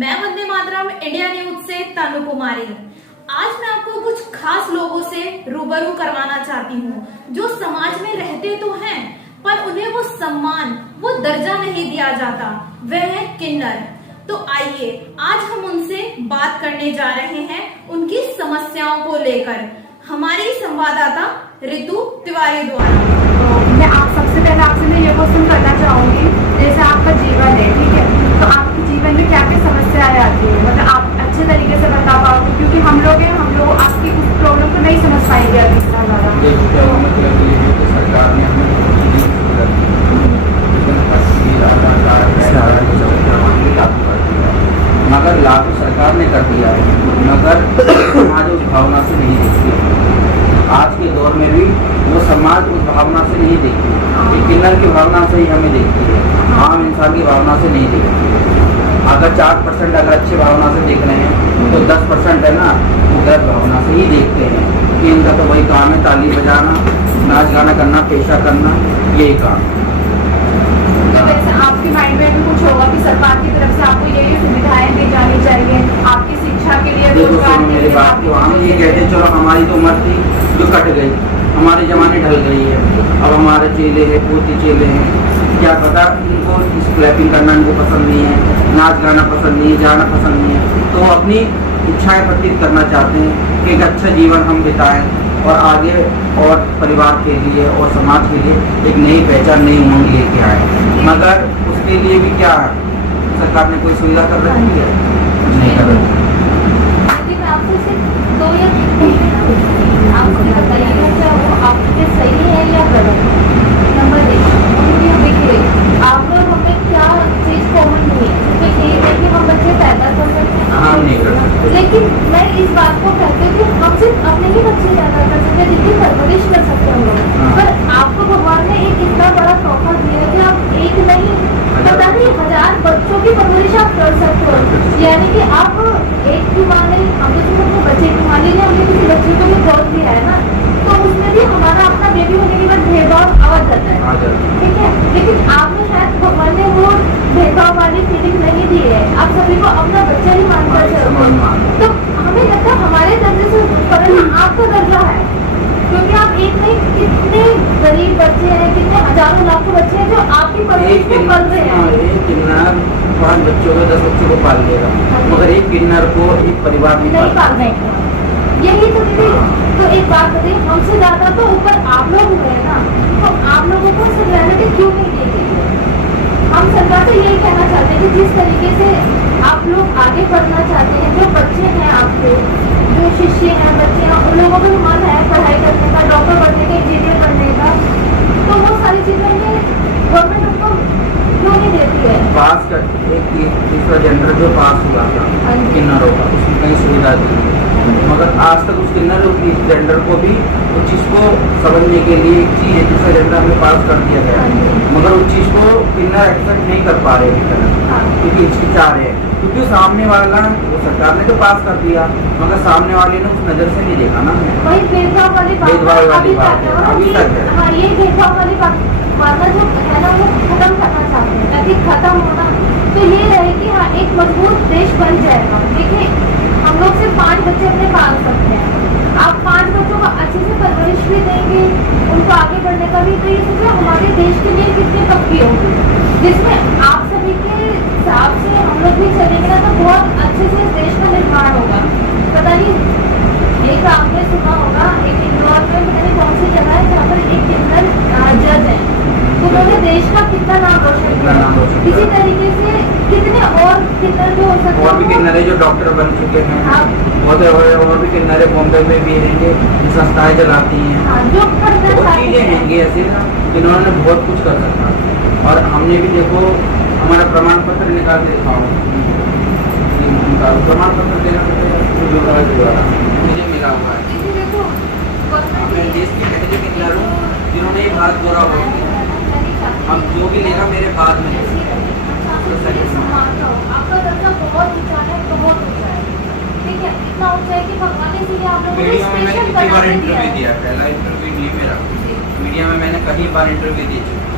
मैं Vande Mataram India news से तनु कुमारी। आज मैं आपको कुछ खास लोगों से रूबरू करवाना चाहती हूँ जो समाज में रहते तो हैं पर उन्हें वो सम्मान, वो दर्जा नहीं दिया जाता। वह है किन्नर। तो आइए आज हम उनसे बात करने जा रहे हैं उनकी समस्याओं को लेकर। हमारी संवाददाता ऋतु तिवारी द्वारा। तो मैं सबसे पहले आपसे मैं ये क्वेश्चन करना चाहूंगी, जैसे आपका जीवन है, ठीक है, तो आपके जीवन में क्या क्या समस्याएं आती है, मतलब आप अच्छे तरीके से बता पाओगे, क्योंकि हम लोग आपकी उस प्रॉब्लम को नहीं समझ पाएंगे अभी इतना ज़्यादा। सरकार ने मगर लागू सरकार ने कर दिया है, मगर समाज उस भावना से नहीं देखती। आज के दौर में भी वो समाज उस भावना से नहीं देखती, ये किन्नर की भावना से ही हमें देखती है, आम इंसान की भावना से नहीं देखती। अगर 4% अगर अच्छी भावना से देख रहे हैं तो 10% है ना, वो गलत भावना से ही देखते हैं कि इनका तो वही काम है, ताली बजाना, नाच गाना करना, पेशा करना, यही काम। तो वैसे आपके माइंड में भी कुछ होगा कि सरकार की तरफ से आपको ये सुविधाएं दी जानी चाहिए आपकी शिक्षा के लिए, रोजगार के मेरी लिए। बात को हम ये कहते हैं, चलो हमारी तो उम्र थी जो कट गई, हमारे जमाने ढल गई है, अब हमारे चेले हैं, पोती चेले हैं, क्या पता इनको स्क्रैपिंग करना इनको पसंद नहीं है, नाच गाना पसंद नहीं है, जाना पसंद नहीं है, तो वो अपनी इच्छाएं प्रतीत करना चाहते हैं कि एक अच्छा जीवन हम बिताएं और आगे और परिवार के लिए और समाज के लिए एक नई पहचान, नई उमंग लेके आए। मगर उसके लिए भी क्या सरकार ने कोई सुविधा कर रखी है? नहीं कर रही। मैं आपसे सिर्फ 2 या 3 क्वेश्चन आपको बताइएगा, क्या वो आपके सही है या गलत। नंबर 1, देखिए आप लोग हमें क्या चीज़ कॉमन नहीं है, क्योंकि ये है कि हम बच्चे पैदा कर सकते हैं, हम नहीं कर सकते। लेकिन मैं इस बात को कहती हूँ कि हम सिर्फ अपने ही बच्चे पैदा कर सकते हैं, जितनी परवरिश कर सकते हैं हम लोग। पर आपको भगवान ने एक इतना बड़ा तोहफा दिया है कि आप एक नहीं, पता नहीं 1000 बच्चों की परवरिश आप कर सकते हो। यानी कि आप एक की मान लीजिए, हम तो सिर्फ अपने बच्चे की मान लीजिए, हमने किसी बच्चे को भी गोद दिया है ना, तो उसमें भी हमारा अपना बेबी होने के बाद भेदभाव आ जाता है, ठीक है। लेकिन आपने शायद भगवान ने वो भेदभाव वाली फीलिंग नहीं दी है, आप सभी को अपना बच्चा ही मानकर चलते हैं। तो हमें लगता है हमारे दर्जे से ऊपर आपका दर्जा है, क्योंकि आप एक नहीं, कितने गरीब बच्चे हैं, कितने हजारों लाखों बच्चे हैं जो आपकी परवरिश को पल रहे हैं। एक किन्नर 5 बच्चों को 10 बच्चों को पाल लेगा, मगर एक किन्नर को एक परिवार नहीं पाल रहे। यही तो दीदी, तो एक बात बताइए, हमसे ज्यादा तो ऊपर आप लोग हुए ना, तो आप लोगों को सिक्योरिटी क्यों नहीं दी गई है? हम सरकार से यही कहना चाहते हैं कि जिस तरीके से आप लोग आगे बढ़ना चाहते हैं, जो बच्चे हैं आपके, जो शिष्य हैं, बच्चे हैं, उन लोगों का मन है पढ़ाई करने का, डॉक्टर बनने का, इंजीनियर बनने का, तो वो सारी चीजें गवर्नमेंट उनको क्यों नहीं देती है? पास कर एक तीसरा जेंडर जो पास हुआ था किन्नरों का, उसकी कई सुविधा दी, मगर आज तक उस किन्नर जेंडर को भी उस चीज़ को समझने के लिए एक चीज़ है, तीसरा जेंडर में पास कर दिया गया, मगर उस चीज़ को किन्नर एक्सेप्ट नहीं कर पा रहे क्योंकि हिचकिचा रहे हैं, क्योंकि सामने वाला वो सरकार ने तो पास कर दिया, मगर सामने वाले ने उस नज़र से नहीं देखा ना। वही भेदभाव वाली बात अभी तक है। हाँ, ये भेदभाव वाली बात जो है ना, वो खत्म करना चाहते हैं, ताकि खत्म होना तो ये रहे कि हाँ एक मजबूत देश बन जाएगा। देखिए हम लोग सिर्फ 5 बच्चे अपने पाल सकते हैं, आप 5 बच्चों को अच्छे से परवरिश भी देंगे, उनको आगे बढ़ने का भी, तो ये सोचिए हमारे देश के लिए कितनी तरक्की होगी, जिसमें आप सभी के हिसाब से हम लोग भी चलेंगे ना, तो बहुत अच्छे से देश का निर्माण होगा। पता नहीं एक आपने सुना होगा, एक इंदौर में पता नहीं कौन सी जगह है जहाँ पर एक किन्नर जज है, तो उन्होंने देश का कितना नाम रोशन किया। इसी तरीके से कितने और किन्नर जो हो सकते हैं, और भी किन्नर है जो डॉक्टर बन चुके हैं, और भी किन्नर बॉम्बे में भी रहेंगे, संस्थाएं चलाती हैं, जो बहुत चीजें हैंगी ऐसे जिन्होंने बहुत कुछ कर सकता। और हमने भी देखो हमारा प्रमाण पत्र निकाल के दिखाओ, प्रमाण पत्र देना पड़ेगा, मुझे मिला हुआ है। मैं देश के पहले किन्नर हूँ जिन्होंने ये बात बोला हुआ है, अब जो भी लेगा मेरे बाद में आपका दर्जा बहुत ऊंचा है, बहुत ऊंचा है, ठीक है, इतना ऊंचा है कि भगवान ने इसीलिए आप लोगों को मीडिया में मैंने स्पेशल कितनी बार बना इंटरव्यू दिया दिया, पहला इंटरव्यू नहीं मेरा, मीडिया में मैंने कई बार इंटरव्यू दी चुकी,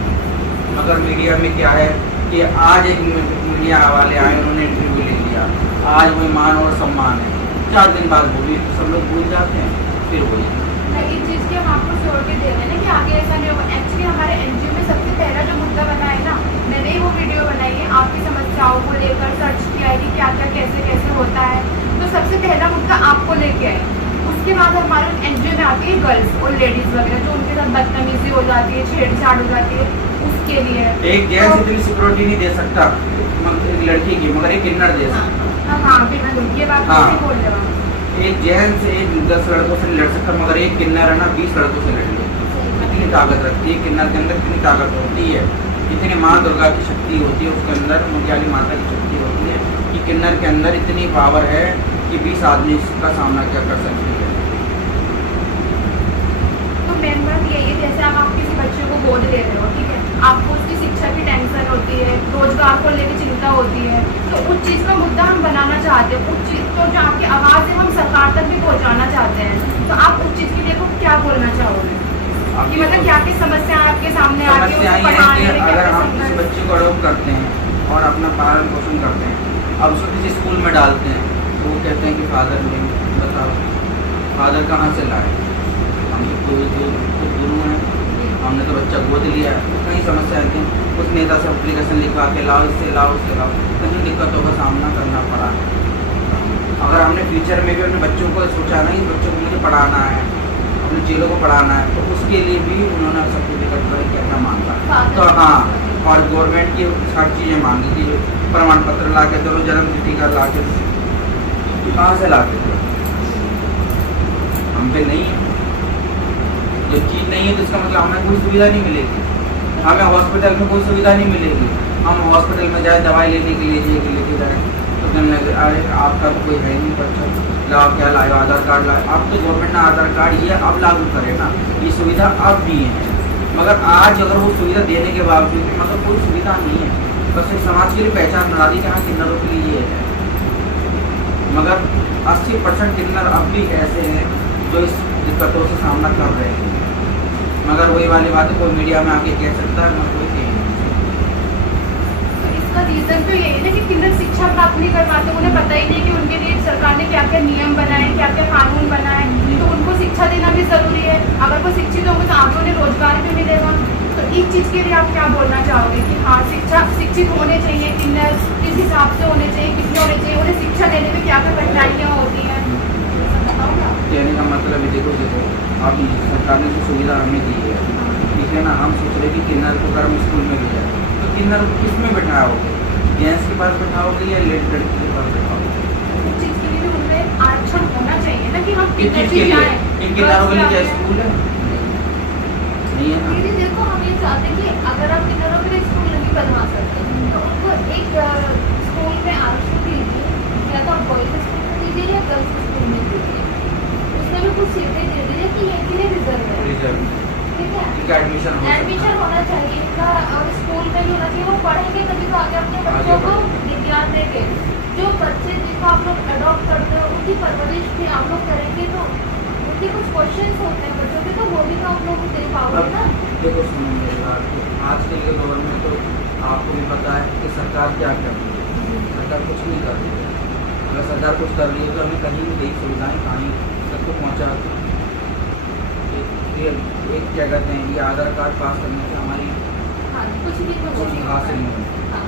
मगर मीडिया में क्या है कि आज एक मीडिया वाले आए, उन्होंने इंटरव्यू ले लिया, आज वही मान और सम्मान है, 4 दिन बाद वो भी सब लोग भूल जाते हैं, फिर वही। इस चीज की हम आपको श्योरिटी दे रहे हैं ना कि आगे ऐसा नहीं होगा। एक्चुअली हमारे एनजीओ में सबसे पहला जो मुद्दा बना है ना, मैंने ही वो वीडियो बनाई है आपकी समस्याओं को लेकर, सर्च किया है कि क्या क्या कैसे कैसे होता है। तो सबसे पहला मुद्दा आपको लेके आए, उसके बाद हमारे एनजीओ में आती है गर्ल्स और लेडीज वगैरह, जो उनके साथ बदतमीजी हो जाती है, छेड़छाड़ हो जाती है, उसके लिए एक जेंट्स इतनी सिक्योरिटी नहीं दे सकता एक लड़की की, मगर एक किन्नर दे सकता। हाँ फिर मैं ये बात हाँ। कैसे बोल रहा हूँ। एक जेंट्स 10 लड़कों से लड़ सकता, मगर एक किन्नर है ना 20 लड़कों से लड़ लेता। इतनी ताकत रखती है किन्नर के अंदर, इतनी ताकत होती है, इतनी माँ दुर्गा की शक्ति होती है उसके अंदर, मुंडियाली माता की शक्ति होती है कि किन्नर के अंदर इतनी पावर है कि 20 आदमी इसका सामना क्या कर सकते हैं। तो मेन बात यही है, जैसे आप किसी बच्चे को गोद ले रहे हो, ठीक है, आपको उसकी शिक्षा की टेंशन होती है, रोजगार को लेकर चिंता होती है, तो उस चीज़ का मुद्दा हम बनाना चाहते हैं, उस चीज़ तो जो आपकी आवाज़ है हम सरकार तक भी पहुंचाना चाहते हैं। तो आप उस चीज़ के लिए को क्या बोलना चाहोगे कि मतलब क्या क्या समस्याएं आपके सामने आती है, समस्या उसको ये है पढ़ाने कि में क्या अगर क्या हम किसी समस्या- बच्चे को अडॉप्ट करते हैं और अपना पालन पोषण करते हैं, अब उसको किसी स्कूल में डालते हैं तो वो कहते हैं कि फादर नहीं, बताओ फादर कहाँ से लाए, हम तो गुरु हैं, हमने तो बच्चा गोद लिया है। तो कई समस्या आती हैं, उस नेता से एप्लीकेशन लिखवा के लाओ, इससे लाओ, उससे लाओ, कई दिक्कतों का सामना करना पड़ा। अगर हमने फ्यूचर में भी अपने बच्चों को सोचा नहीं, बच्चों को मुझे पढ़ाना है, अपने चेलों को पढ़ाना है, तो उसके लिए भी उन्होंने सर्टिफिकेट पर क्या क्या मांगा। तो हाँ, और गवर्नमेंट की हर चीज़ें मांगी थी, जो प्रमाण पत्र ला के दो, जन्म तिथि का ला के, कहाँ से लाते थे, हम पे नहीं है। जब चीज़ नहीं है तो इसका मतलब हमें कोई सुविधा नहीं मिलेगी, हमें हॉस्पिटल में कोई सुविधा नहीं मिलेगी। हम हॉस्पिटल में जाए दवाई लेने के लिए लेके जाए तो कहने लगे अरे आपका तो कोई है नहीं बच्चा, लाओ क्या लाए, आधार कार्ड लाए। अब तो गवर्नमेंट ने आधार कार्ड ये अब लागू करे ना, ये सुविधा अब दिए हैं, मगर आज अगर वो सुविधा देने के बावजूद भी मतलब कोई सुविधा नहीं है। बस एक समाज के लिए पहचान बना दी कि हाँ किन्नरों के लिए ये है, मगर 80% किन्नर अब भी ऐसे हैं जो इस दिक्कतों से सामना कर रहे हैं। मगर वही वाली बात है, कोई मीडिया में आके कह सकता है, ना कोई कह नहीं सकता। इसका रीजन तो यही है ना कि किन्नर शिक्षा प्राप्त नहीं कर पाते, उन्हें पता ही नहीं कि उनके लिए सरकार ने क्या क्या नियम बनाए, क्या क्या कानून बनाए, तो उनको शिक्षा देना भी जरूरी है। अगर वो शिक्षित होंगे तो आगे उन्हें रोजगार भी मिलेगा। तो इस चीज के लिए आप क्या बोलना चाहोगे कि हाँ शिक्षित होने चाहिए किन्नर, किस हिसाब से होने चाहिए, कितने होने चाहिए, उन्हें शिक्षा देने में क्या क्या कठिनाइयाँ होती हैं, बताओगे आप? कहने का मतलब है देखो अब सरकार ने जो सुविधा हमें दी है, ठीक है ना, हम सोच रहे कि किन्नर को अगर हम स्कूल में भेजा तो किन्नर को किस में बैठाओगे, जेंट्स के पास बैठाओगे या लड़की के पास बैठाओगे? उस चीज के लिए भी उनमें आरक्षण होना चाहिए ना कि हम किस किन्नर चीज़ भी के लिए? जाएं। इन किन्नरों के लिए क्या स्कूल है? नहीं है ना। दीदी देखो हम ये चाहते हैं कि अगर आप किन्नरों के लिए स्कूल नहीं बनवा सकते तो उनको एक स्कूल में आरक्षण दीजिए, या तो आप बॉयज स्कूल में दीजिए या गर्ल्स स्कूल में दीजिए, उसमें भी कुछ सीटें दे दीजिए कि ये के लिए रिजर्व है, रिजर्व ठीक है, इनका एडमिशन एडमिशन होना चाहिए इनका, और स्कूल में भी होना चाहिए। वो पढ़ेंगे तभी तो आगे अपने बच्चों को विज्ञान देंगे। जो बच्चे जिनको आप लोग अडॉप्ट करते हो उनकी परवरिश भी आप लोग करेंगे तो उनके कुछ क्वेश्चन होते हैं बच्चों के, तो वो भी तो आप लोग दे पाओगे ना। देखो सुनो मेरी बात, आजकल के दौर में तो आपको भी पता है कि सरकार क्या कर रही है, सरकार कुछ नहीं कर रही है। अगर सरकार कुछ कर रही है तो हमें कहीं भी देख सुविधाएं कहीं तक को पहुँचा दी। एक क्या कहते हैं, ये आधार कार्ड पास करने से हमारी हाँ कुछ भी कुछ हासिल नहीं होती। हाँ,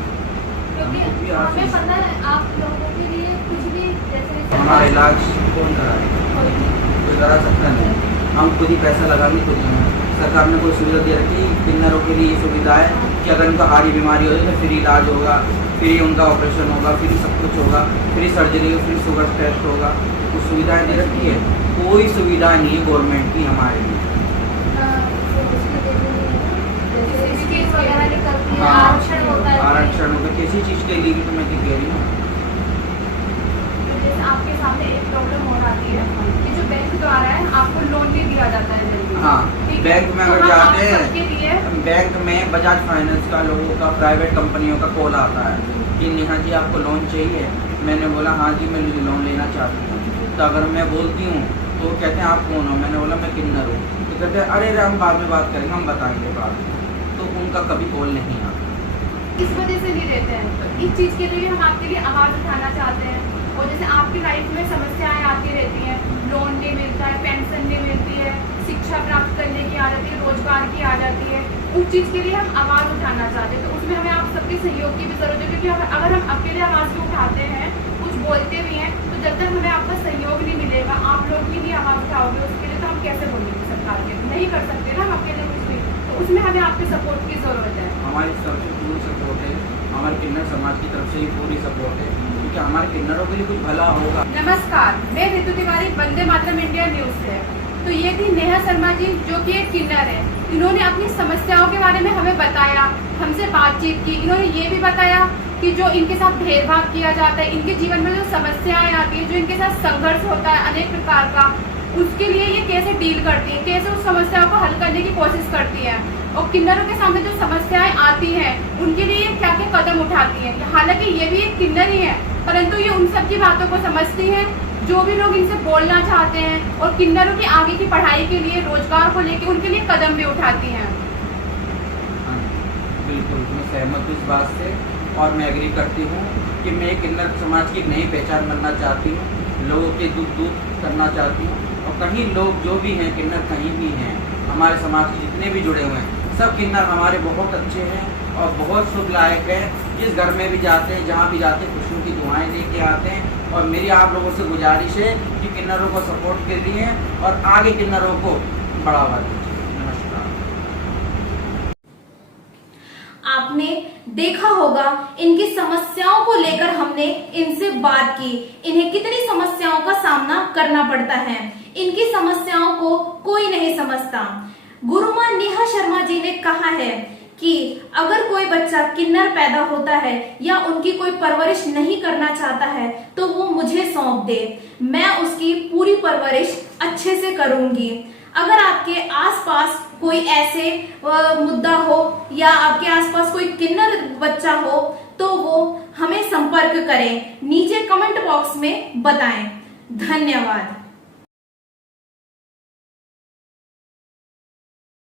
क्योंकि कुछ भी हासिल हमें पता है आप लोगों के लिए कुछ भी जैसे हमारा इलाज कौन कराए, कोई करा सकता नहीं, हम खुद ही पैसा लगाएंगे खुद ही। सरकार ने कोई सुविधा दे रखी है किन्नरों के लिए, ये सुविधा है कि अगर उनका हार्ट की बीमारी हो तो फ्री इलाज होगा, फ्री उनका ऑपरेशन होगा, फ्री सब कुछ होगा, फ्री सर्जरी होगी, फ्री शुगर टेस्ट होगा, कुछ सुविधाएं दे रखी है। कोई सुविधा नहीं है गवर्नमेंट की हमारे लिए। वगैरह निकलती है, हाँ, आरक्षण होता है, आरक्षण होगा किसी चीज़ के लिए भी, तो मैं तो कह रही हूँ। तो जैसे आपके सामने एक प्रॉब्लम और आती है कि जो बैंक द्वारा है आपको लोन भी दिया जाता है जल्दी। हाँ, ठीक है? बैंक में तो अगर हम आप जाते सबके लिए हैं, बैंक में बजाज फाइनेंस का लोगों का, प्राइवेट कंपनियों का कॉल आता है कि नेहा जी आपको लोन चाहिए। मैंने बोला हाँ जी मैं लोन लेना चाहती हूँ। तो अगर मैं बोलती हूँ तो वो कहते हैं आप कौन हो, मैंने बोला मैं किन्नर हूँ। तो कहते हैं अरे हम बाद में बात करेंगे, हम बताएंगे बाद में। तो उनका कभी कॉल नहीं आता। इस वजह से नहीं देते हैं। तो इस चीज के लिए हम आपके लिए आवाज उठाना चाहते हैं और जैसे आपकी लाइफ में समस्याएं आती रहती हैं, लोन नहीं मिलता है, पेंशन नहीं मिलती है, शिक्षा प्राप्त करने की आ जाती है, रोजगार की आ जाती है, उस चीज़ के लिए हम आवाज़ उठाना चाहते हैं। तो उसमें हमें आप सबके सहयोग की भी जरूरत है, क्योंकि अगर हम अकेले आवाज़ भी उठाते हैं, कुछ बोलते भी हैं, तो जब तक हमें आपका सहयोग नहीं मिलेगा, आप लोग भी नहीं आवाज़ उठाओगे, उसके लिए तो हम कैसे बोलेंगे सरकार के? नहीं कर सकते ना हम अकेले कुछ भी। तो उसमें हमें आपके सपोर्ट की जरूरत है। हमारी तरफ से पूरी सपोर्ट है, हमारे किन्नर समाज की तरफ से ही पूरी सपोर्ट है, क्योंकि हमारे किन्नरों के लिए कुछ भला होगा। नमस्कार, मैं ऋतु तिवारी, वंदे मातरम इंडिया न्यूज से। तो ये थी नेहा शर्मा जी, जो कि एक किन्नर है। इन्होंने अपनी समस्याओं के बारे में हमें बताया, हमसे बातचीत की। इन्होंने ये भी बताया कि जो इनके साथ भेदभाव किया जाता है, इनके जीवन में जो समस्याएं आती है, जो इनके साथ संघर्ष होता है अनेक प्रकार का, उसके लिए ये कैसे डील करती है, कैसे उस समस्याओं को हल करने की कोशिश करती है, और किन्नरों के सामने जो समस्याएं आती हैं उनके लिए क्या क्या कदम उठाती है। हालांकि ये भी एक किन्नर ही है, परंतु ये उन सब की बातों को समझती है जो भी लोग इनसे बोलना चाहते हैं, और किन्नरों की आगे की पढ़ाई के लिए, रोजगार को लेकर उनके लिए कदम भी उठाती हैं। हाँ, बिल्कुल मैं सहमत हूँ इस बात से, और मैं एग्री करती हूँ कि मैं किन्नर समाज की एक नई पहचान बनना चाहती हूँ, लोगों के दुख दूर करना चाहती हूँ। और कहीं लोग जो भी हैं किन्नर, कहीं भी हैं, हमारे समाज के जितने भी जुड़े हुए हैं, सब किन्नर हमारे बहुत अच्छे हैं और बहुत शुभ लायक हैं। जिस घर में भी जाते हैं, जहाँ भी जाते हैं, खुशियों की दुआएं लेके आते हैं। और मेरी आप लोगों से गुजारिश है कि किन्नरों को सपोर्ट करिए और आगे किन्नरों को बढ़ावा दीजिए। नमस्कार। आपने देखा होगा इनकी समस्याओं को लेकर हमने इनसे बात की, इन्हें कितनी समस्याओं का सामना करना पड़ता है, इनकी समस्याओं को कोई नहीं समझता। गुरुमां नेहा शर्मा जी ने कहा है कि अगर कोई बच्चा किन्नर पैदा होता है या उनकी कोई परवरिश नहीं करना चाहता है तो वो मुझे सौंप दे, मैं उसकी पूरी परवरिश अच्छे से करूंगी। अगर आपके आसपास कोई ऐसे मुद्दा हो या आपके आसपास कोई किन्नर बच्चा हो तो वो हमें संपर्क करें, नीचे कमेंट बॉक्स में बताएं। धन्यवाद।